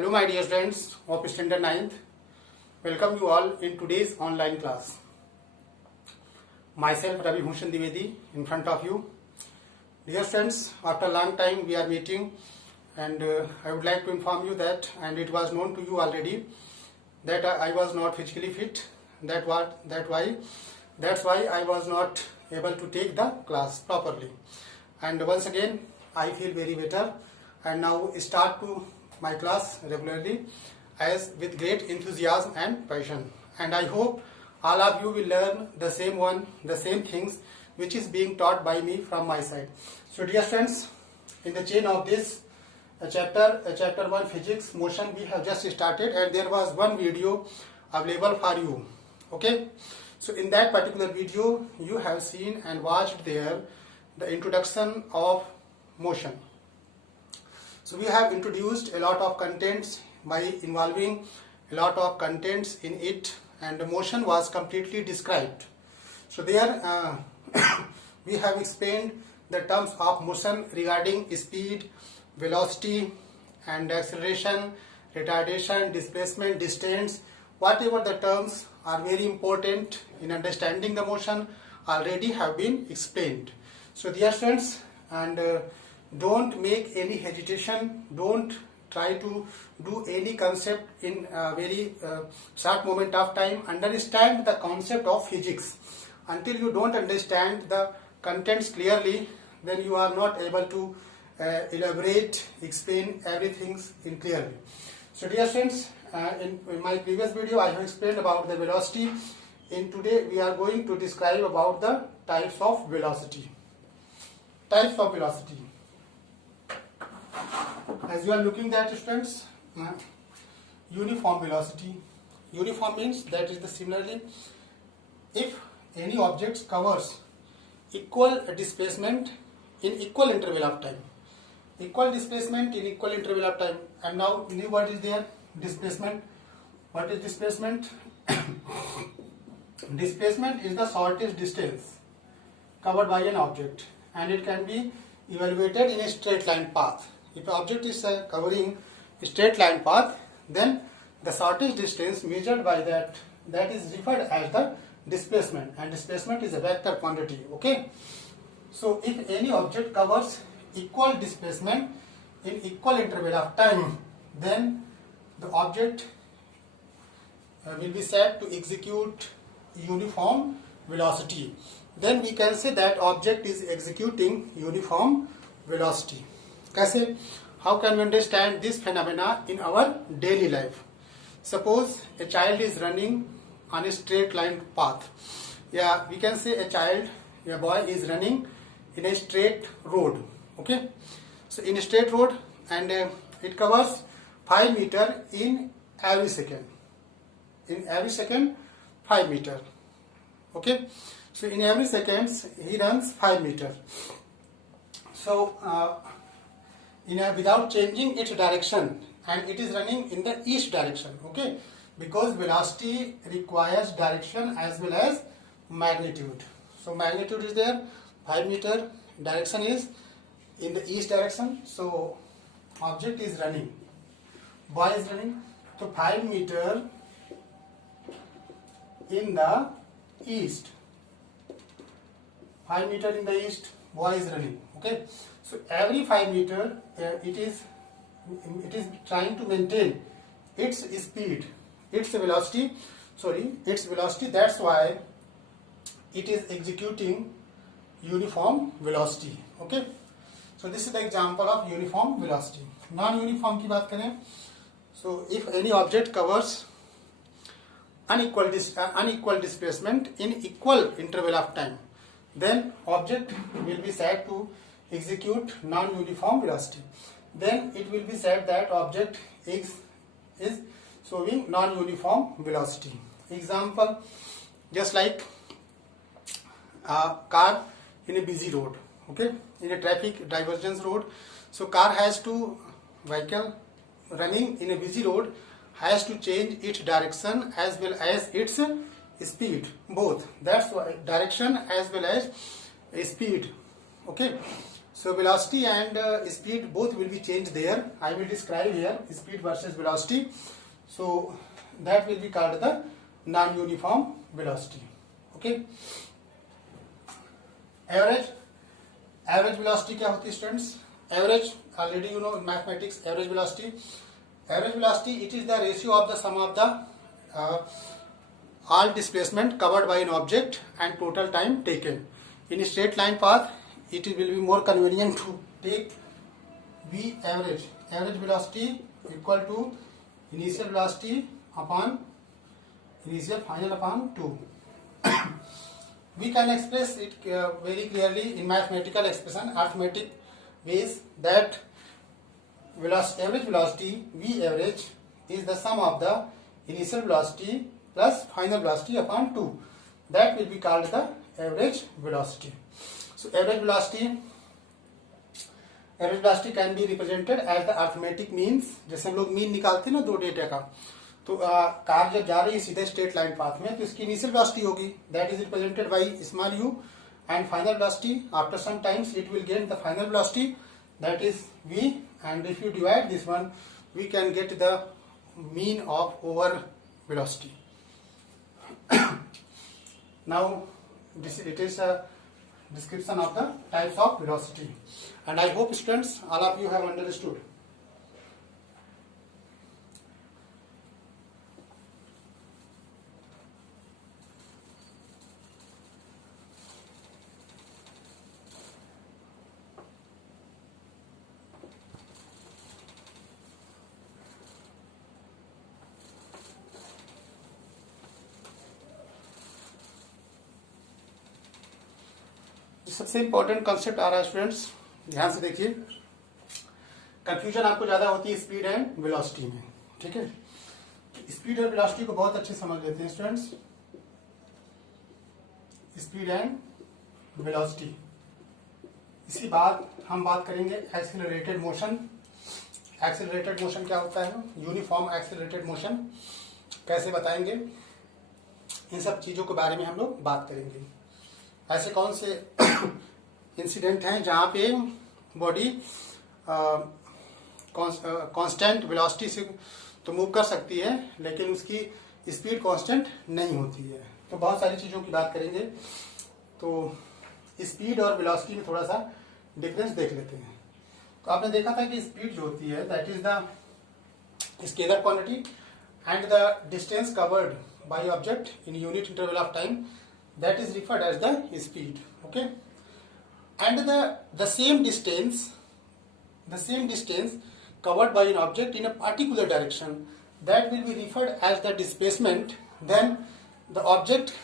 Hello my dear friends of standard 9th. Welcome you all in today's online class. Myself Ravi Bhushan Dwivedi in front of you. Dear friends, after a long time we are meeting and I would like to inform you that, and it was known to you already, that I was not physically fit. That's why I was not able to take the class properly. And once again I feel very better and now start to my class regularly as with great enthusiasm and passion. And I hope all of you will learn the same things which is being taught by me from my side. So dear friends, in the chain of this chapter 1 physics motion we have just started, and there was one video available for you. Okay, so in that particular video you have seen and watched there the introduction of motion. So we have introduced a lot of contents by involving a lot of contents in it, and the motion was completely described. So there we have explained the terms of motion regarding speed, velocity and acceleration, retardation, displacement, distance. Whatever the terms are very important in understanding the motion already have been explained. So dear friends, and don't make any hesitation, don't try to do any concept in a very short moment of time. Understand the concept of physics. Until you don't understand the contents clearly, then you are not able to elaborate, explain everything in clearly. So dear friends, in my previous video I have explained about the velocity. In today we are going to describe about the types of velocity. Types of velocity. As you are looking at, students, uniform velocity. Uniform means that is the similarly if any object covers equal displacement in equal interval of time. Equal displacement in equal interval of time. And now new word is there, displacement. What is displacement? Displacement is the shortest distance covered by an object, and it can be evaluated in a straight line path. If an object is covering a straight line path, then the shortest distance measured by that is referred as the displacement, and displacement is a vector quantity. Okay, so if any object covers equal displacement in equal interval of time, then the object will be said to execute uniform velocity. Then we can say that object is executing uniform velocity. Kaise? How can we understand this phenomena in our daily life? Suppose a child is running on a straight line path. Yeah, we can say a boy is running in a straight road. Okay, so in a straight road, and it covers 5 meters in every second. In every second, 5 meters. Okay, so in every seconds he runs 5 meters. So without changing its direction, and it is running in the east direction. Okay, because velocity requires direction as well as magnitude. So magnitude is there, 5 meters, direction is in the east direction. So object is running, boy is running, so 5 meters in the east, 5 meters in the east, boy is running. Okay, so every 5 meters it is trying to maintain its speed, its velocity. That's why it is executing uniform velocity. Okay, so this is the example of uniform velocity. Non-uniform की बात करें, so if any object covers unequal displacement in equal interval of time, then object will be said to execute non-uniform velocity. Then it will be said that object is showing non-uniform velocity. Example, just like a car in a busy road. Okay, in a traffic divergence road, so vehicle running in a busy road has to change its direction as well as its speed, both. That's why direction as well as speed. Okay, So velocity and speed both will be changed there. I will describe here speed versus velocity. So that will be called the non-uniform velocity. Okay. Average velocity क्या होती है students? Average already you know in mathematics. Average velocity it is the ratio of the sum of the all displacement covered by an object and total time taken. In a straight line path, it will be more convenient to take V average. Average velocity equal to initial velocity upon initial final upon 2. We can express it very clearly in mathematical expression, arithmetic ways, that average velocity V average is the sum of the initial velocity plus final velocity upon 2. That will be called the average velocity. So average velocity can be represented as the arithmetic means. जैसे हम लोग मीन निकालते हैं ना दो डेटा का, तो कार जब जा रही है सीधे स्ट्रेट लाइन पाथ में तो इसकी इनिशियल वेलोसिटी होगी, that is represented by small u, and final velocity after some times it will gain the final velocity, that is v, and if you divide this one we can get the mean of over velocity. Now it is a description of the types of velocity, and I hope students all of you have understood. सबसे important concept आ रहा है स्टूडेंट्स, ध्यान से देखिए. कंफ्यूजन आपको ज्यादा होती है स्पीड एंड वेलोसिटी में. ठीक है, स्पीड और वेलोसिटी को बहुत अच्छे समझ लेते हैं स्टूडेंट्स. स्पीड एंड वेलोसिटी, इसके बाद हम बात करेंगे एक्सेलरेटेड मोशन. एक्सेलरेटेड मोशन क्या होता है, यूनिफॉर्म एक्सेलरेटेड मोशन कैसे बताएंगे, इन सब चीजों के बारे में हम लोग बात करेंगे. ऐसे कौन से इंसिडेंट हैं जहां पे बॉडी कांस्टेंट वेलोसिटी से तो मूव कर सकती है लेकिन उसकी स्पीड कांस्टेंट नहीं होती है. तो बहुत सारी चीजों की बात करेंगे. तो स्पीड और वेलोसिटी में थोड़ा सा डिफरेंस देख लेते हैं. तो आपने देखा था कि स्पीड जो होती है that is the scalar quantity and the distance covered by object in unit interval of time, that is referred as the speed. Okay, and the same distance covered by an object in a particular direction, that will be referred as the displacement. Then the object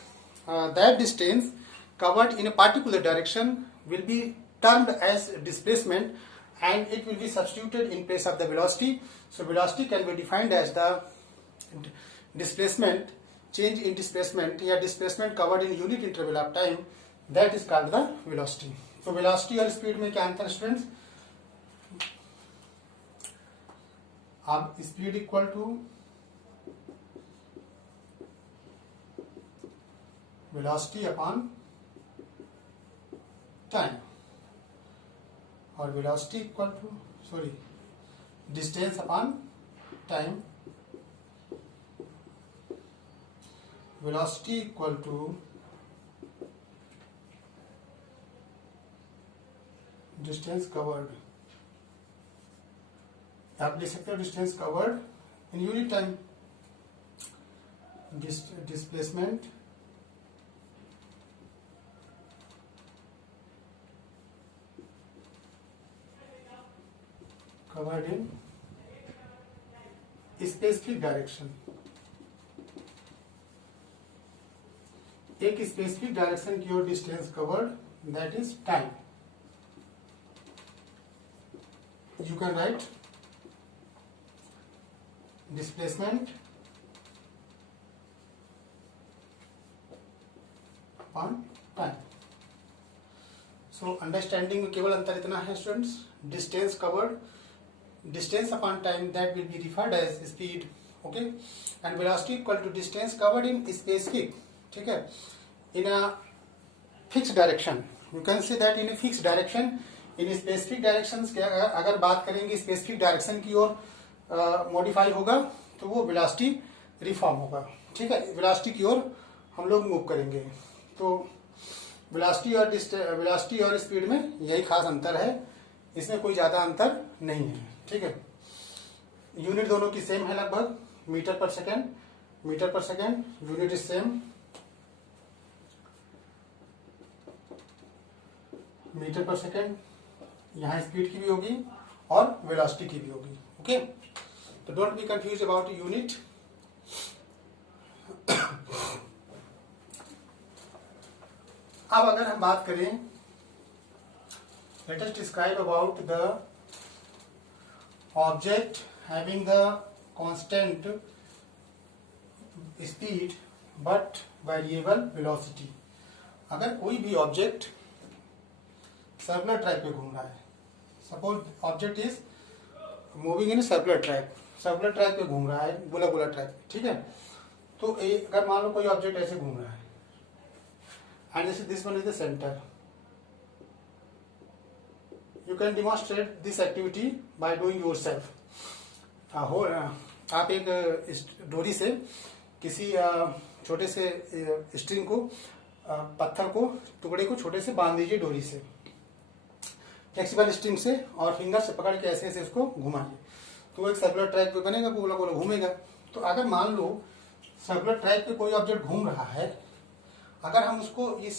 that distance covered in a particular direction will be termed as displacement, and it will be substituted in place of the velocity. So velocity can be defined as the displacement, change in displacement या displacement covered in unit interval of time, that is called the velocity. So velocity और speed में क्या अंतर स्टूडेंट्स? अब speed equal to velocity upon time, और velocity equal to distance upon time. Velocity equal to distance covered. आप लिख सकते हो distance covered in unit time. Displacement covered in specific direction. एक स्पेसिफिक डायरेक्शन की ओर distance covered, that is time. You can write displacement upon time. So understanding में केवल अंतर इतना है students, distance covered, distance upon time, that will be referred as speed. Okay, and velocity equal to distance covered in specific. ठीक है, in a fixed direction, you can say that in a fixed direction in specific directions के अगर बात करेंगे specific direction की or modify होगा तो वो वेलोसिटी रिफॉर्म होगा। ठीक है, वेलोसिटी की ओर हम लोग मूव करेंगे। तो वेलोसिटी और स्पीड में यही खास अंतर है, इसमें कोई ज्यादा अंतर नहीं है। ठीक है, यूनिट दोनों की सेम है लगभग, metre per second unit is same, metre per second. यहाँ स्पीड की भी होगी और वेलोसिटी की भी होगी। ओके, तो don't be confuse about unit. अब अगर हम बात करें, let us describe about the object having the constant speed but variable velocity. अगर कोई भी ऑब्जेक्ट सर्कुलर ट्रैक पे घूम रहा है, suppose object is moving in circular track पे घूम रहा है, गोला ट्रैक पे। ठीक है, तो अगर मान लो कोई ऑब्जेक्ट ऐसे घूम रहा है and this one is the centre, you can demonstrate this activity by doing yourself. आप एक डोरी से किसी छोटे से स्ट्रिंग को, पत्थर को, टुकड़े को छोटे से बांध दीजिए डोरी से, फ्लेक्सिबल स्ट्रिंग से, और फिंगर से पकड़ के ऐसे ऐसे इसको घुमाइए, तो एक सर्कुलर ट्रैक पे बनेगा, गोला गोला घूमेगा। तो अगर मान लो सर्कुलर ट्रैक पे कोई ऑब्जेक्ट घूम रहा है, अगर हम उसको इस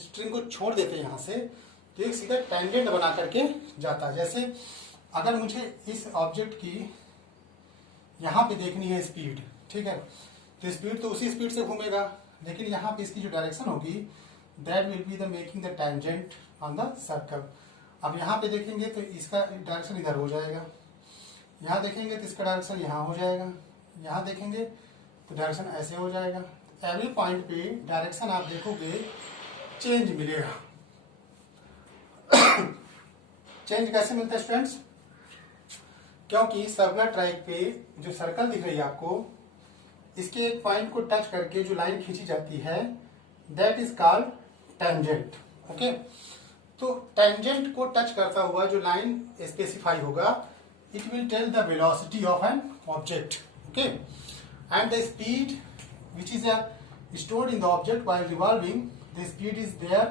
स्ट्रिंग को छोड़ देते हैं यहाँ से, तो एक सीधा टेंजेंट बना करके जाता है। जैसे अगर मुझे इस ऑब्जेक्ट की यहाँ पे देखनी है स्पीड, ठीक है, तो स्पीड तो उसी स्पीड से घूमेगा, लेकिन यहाँ पे इसकी जो डायरेक्शन होगी that will be the making the tangent on the circle. अब यहाँ पे देखेंगे तो इसका डायरेक्शन इधर हो जाएगा, यहाँ देखेंगे तो इसका डायरेक्शन यहाँ हो जाएगा, यहाँ देखेंगे तो डायरेक्शन ऐसे हो जाएगा। एवरी पॉइंट पे डायरेक्शन आप देखोगे चेंज मिलेगा। चेंज कैसे मिलता है स्टूडेंट्स? क्योंकि सर्कुलर ट्रैक पे जो सर्कल दिख रही है आपको, इसके एक पॉइंट को टच करके जो लाइन खींची जाती है that is called tangent. Okay, तो टेंजेंट को टच करता हुआ जो लाइन स्पेसिफाई होगा, it will tell the velocity of an object. Okay, and the speed which is stored in the object while revolving, the speed is there.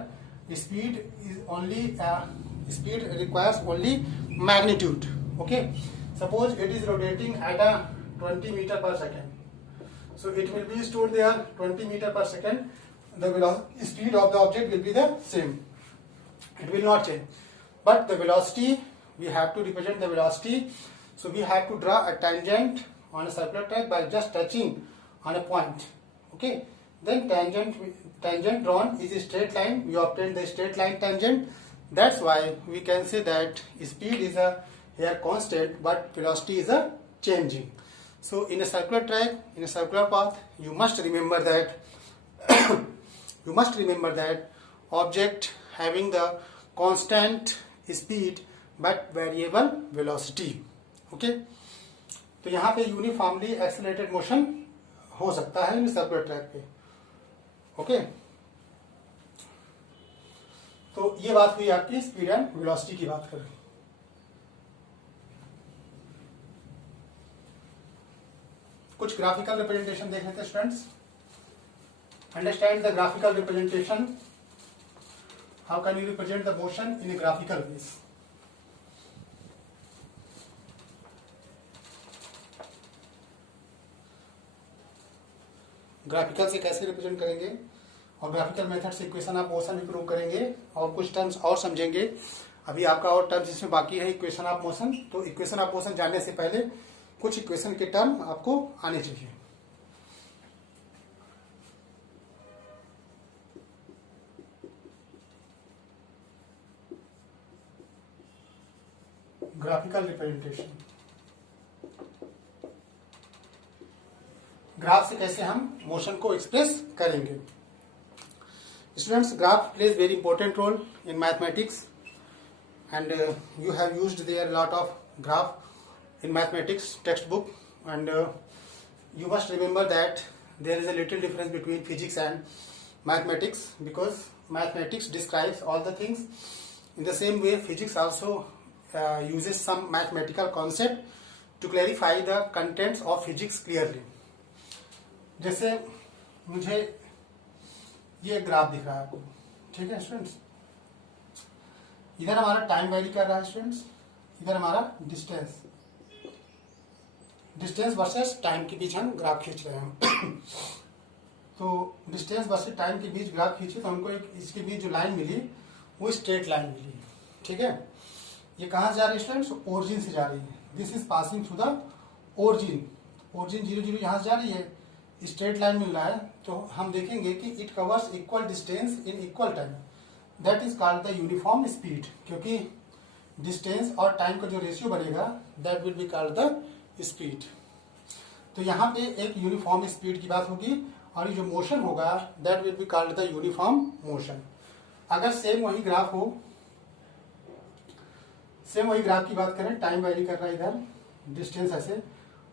Speed is only speed requires only magnitude. Okay, suppose it is rotating at a 20 meter per second, so it will be stored there 20 meter per second. The velocity speed of the object will be the same, it will not change, but the velocity, we have to represent the velocity, so we have to draw a tangent on a circular track by just touching on a point. Okay, then tangent drawn is a straight line, we obtain the straight line tangent. That's why we can say that speed is a here constant but velocity is a changing. So in a circular track, in a circular path, you must remember that object having the constant speed but variable velocity. Okay, तो यहाँ पे uniformly accelerated motion हो सकता है in circular track पे। ओके, तो ये बात हुई आपकी स्पीड एंड वेलोसिटी की बात करें। कुछ ग्राफिकल रिप्रेजेंटेशन देख लेते हैं students. Understand the graphical representation, how can you represent the motion in a graphical ways. Graphical से कैसे रिप्रेजेंट करेंगे, और ग्राफिकल मेथड से इक्वेशन ऑफ मोशन भी प्रूव करेंगे, और कुछ टर्म्स और समझेंगे। अभी आपका और टर्म्स इसमें बाकी है इक्वेशन ऑफ मोशन, तो इक्वेशन ऑफ मोशन जानने से पहले कुछ इक्वेशन के टर्म आपको आने चाहिए। ग्राफिकल रिप्रेजेंटेशन, ग्राफ से कैसे हम मोशन को एक्सप्रेस करेंगे। Students, graph plays very important role in mathematics and you have used there lot of graph in mathematics text book, and you must remember that there is a little difference between physics and mathematics, because mathematics describes all the things In the same way, physics also uses some mathematical concept to clarify the contents of physics clearly. जैसे मुझे ये ग्राफ दिख रहा है आपको, ठीक है स्टूडेंट्स, इधर हमारा टाइम वैरी कर रहा है स्टूडेंट्स, इधर हमारा डिस्टेंस वर्सेस टाइम के बीच हम ग्राफ खींच रहे हैं। तो डिस्टेंस वर्सेस टाइम के बीच ग्राफ खींचे तो हमको एक इसके बीच जो लाइन मिली वो स्ट्रेट लाइन मिली, ठीक है। ये कहाँ से जा रही है स्टूडेंट्स? ओरिजिन से जा रही है। This is passing through the origin. Origin 0 0 यहाँ से जा रही है, स्ट्रेट लाइन मिल रहा है, तो हम देखेंगे कि it covers equal distance in equal time, that is called the uniform speed. क्योंकि डिस्टेंस और टाइम का जो रेशियो बनेगा that will be called the speed. तो यहाँ पे एक यूनिफॉर्म स्पीड की बात होगी और ये जो मोशन होगा that will be called the uniform motion. अगर सेम वही ग्राफ हो, सेम वही ग्राफ की बात करें, टाइम वैरी कर रहा है इधर, डिस्टेंस ऐसे,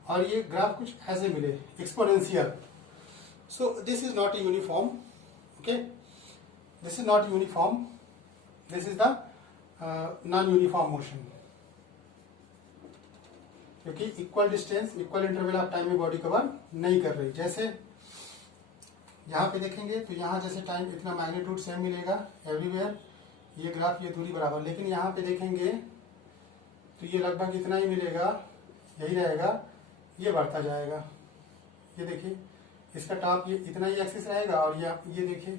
और ये ग्राफ कुछ ऐसे मिले exponential, so this is not a uniform, okay, this is not uniform, this is the non uniform motion. क्योंकि equal distance equal interval of time में बॉडी कवर नहीं कर रही। जैसे यहाँ पे देखेंगे तो यहाँ जैसे टाइम इतना मैग्नीट्यूड सेम मिलेगा एवरीवेयर, ये ग्राफ ये दूरी बराबर, लेकिन यहाँ पे देखेंगे तो ये लगभग इतना ही मिलेगा, यही रहेगा, ये बढ़ता जाएगा। ये देखिए इसका टॉप ये इतना ही एक्सिस रहेगा और ये देखिए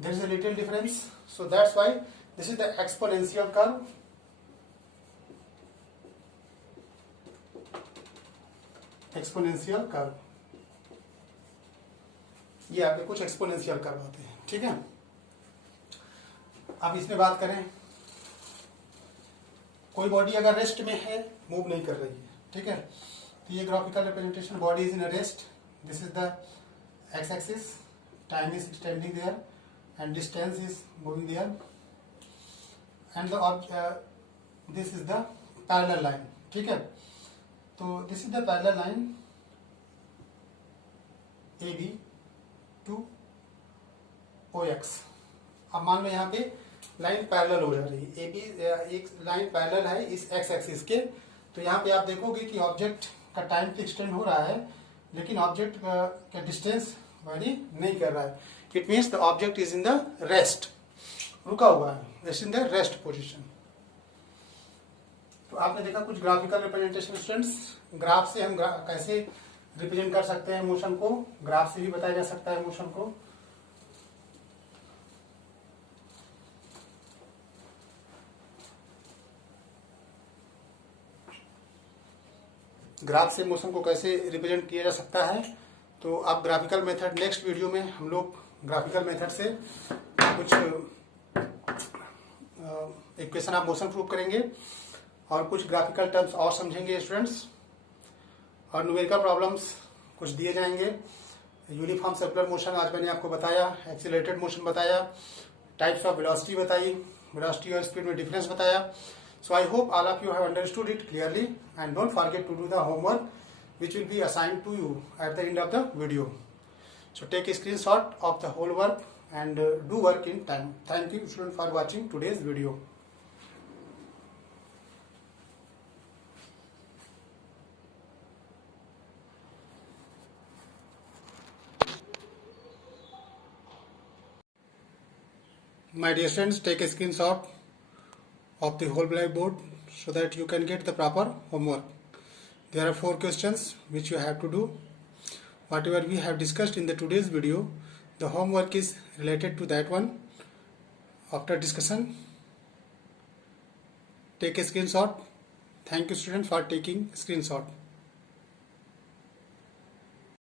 there is a little difference, so that's why this is the exponential curve. Exponential curve, ये आपके कुछ एक्सपोनेंशियल कर्व होते हैं, ठीक है। अब इसमें बात करें, कोई बॉडी अगर रेस्ट में है, मूव नहीं कर रही है, ठीक है, तो ये graphical representation, body is in a rest, this is the x axis, time is extending there and distance is moving there and this is the parallel line, ठीक है। तो this is the parallel line A B to O X. अब मान लो यहाँ पे line parallel हो जा रही है, ए बी एक लाइन पैरेलल है इस एक्स एक्सिस के, तो यहाँ पे आप देखोगे कि ऑब्जेक्ट का टाइम तो एक्सटेंड हो रहा है लेकिन ऑब्जेक्ट का डिस्टेंस वैरी नहीं कर रहा है। It means the object is in the rest, रुका हुआ है, is in the rest position. तो आपने देखा कुछ ग्राफिकल रिप्रेजेंटेशन स्टूडेंट्स, ग्राफ से हम कैसे रिप्रेजेंट कर सकते हैं मोशन को, ग्राफ से भी बताया जा सकता है मोशन को। ग्राफ से मोशन को कैसे रिप्रेजेंट किया जा सकता है, तो आप ग्राफिकल मेथड, नेक्स्ट वीडियो में हम लोग ग्राफिकल मेथड से कुछ इक्वेशन ऑफ मोशन प्रूव करेंगे और कुछ ग्राफिकल टर्म्स और समझेंगे स्टूडेंट्स, और न्यूमेरिकल प्रॉब्लम्स कुछ दिए जाएंगे। यूनिफॉर्म सर्कुलर मोशन आज मैंने आपको बताया, एक्सीलरेटेड मोशन बताया, टाइप्स ऑफ वेलोसिटी बताई, वेलोसिटी और स्पीड में डिफरेंस बताया। So I hope all of you have understood it clearly, and don't forget to do the homework which will be assigned to you at the end of the video. So take a screenshot of the whole work and do work in time. Thank you students for watching today's video. My dear students, take a screenshot of the whole blackboard so that you can get the proper homework. There are 4 questions which you have to do. Whatever we have discussed in the today's video, the homework is related to that one. After discussion, take a screenshot. Thank you students for taking screenshot.